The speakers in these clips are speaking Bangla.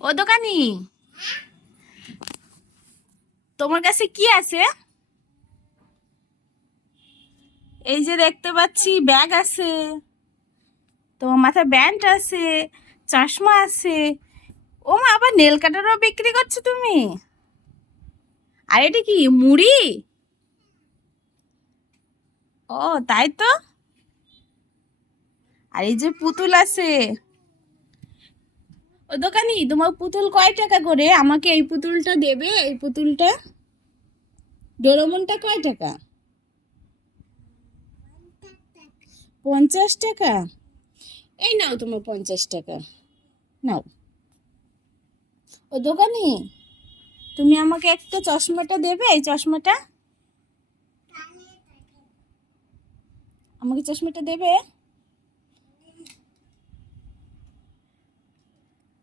ও দোকানি। তোমার কাছে কি আছে? এই যে দেখতে পাচ্ছি, ব্যাগ আছে। তোমার মাথায় ব্যান্ড আছে, চশমা আছে। ও মা, আবার নেল কাটারও বিক্রি করছ তুমি? আর এটা কি, মুড়ি? ও, তাই তো? আর এই যে পুতুল আছে। ও দোকানি, তোমার পুতুল কয় টাকা করে? আমাকে এই পুতুলটা দেবে, এই পুতুলটা? ডোরমনটা কয় টাকা? পঞ্চাশ টাকা? এই নাও তোমার পঞ্চাশ টাকা। নাও। ও দোকানি, তুমি আমাকে একটা চশমাটা দেবে? এই চশমাটা? আমাকে চশমাটা দেবে?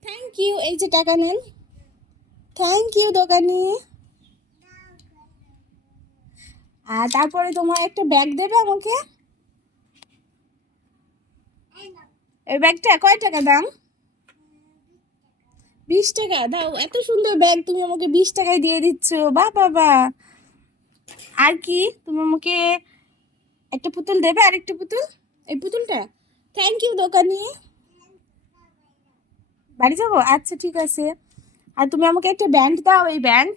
থ্যাংক ইউ এই যে টাকা নেন। থ্যাংক ইউ দোকানি। আর তারপরে তোমার একটা ব্যাগ দেবে আমাকে? এই ব্যাগটা কয় টাকা দাম? বিশ টাকা। দাও, এত সুন্দর ব্যাগ তুমি আমাকে বিশ টাকায় দিয়ে দিচ্ছ। বা বাবা আর কি? তুমি আমাকে একটা পুতুল দেবে আর একটা পুতুল? এই পুতুলটা? থ্যাংক ইউ দোকানি। বাড়ি যাব? আচ্ছা ঠিক আছে। আর তুমি আমাকে একটা ব্যান্ড দাও, এই ব্যান্ড।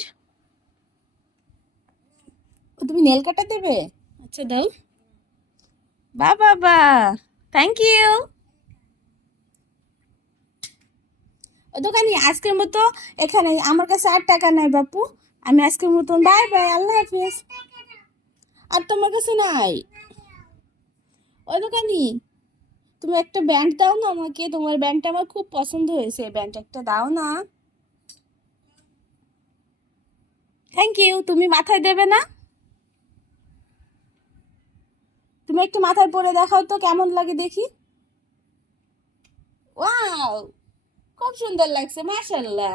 ও, তুমি নেল কাটা দেবে? আচ্ছা দাও। বা বাবা থ্যাংক ইউ দোকানি, আজকের মতো এখানে আমার কাছে আর টাকা নাই, বাপু। আমি আজকের মতন, বাই বাই, আল্লাহ হাফিজ। আর তোমার কাছে নাই? ও, দোকানি তুমি একটা ব্যান্ড দাও না আমাকে, তোমার ব্যান্ডটা আমার খুব পছন্দ হয়েছে ব্যান্ড একটা দাও না। থ্যাংক ইউ তুমি মাথায় দেবে না? তুমি একটু মাথায় পরে দেখাও তো কেমন লাগে দেখি। ওয়াও খুব সুন্দর লাগছে মাশাল্লাহ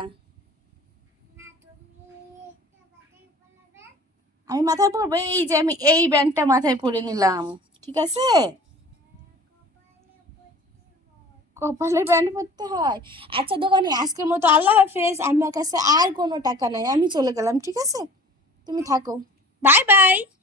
আমি মাথায় পরবো, এই যে আমি এই ব্যান্ডটা মাথায় পরে নিলাম, ঠিক আছে? কপালে ব্যান্ড করতে হয়। আচ্ছা দোকানে, আজকের মতো আল্লাহ হাফেজ। আমার কাছে আর কোনো টাকা নাই। আমি চলে গেলাম, ঠিক আছে? তুমি থাকো। Bye bye.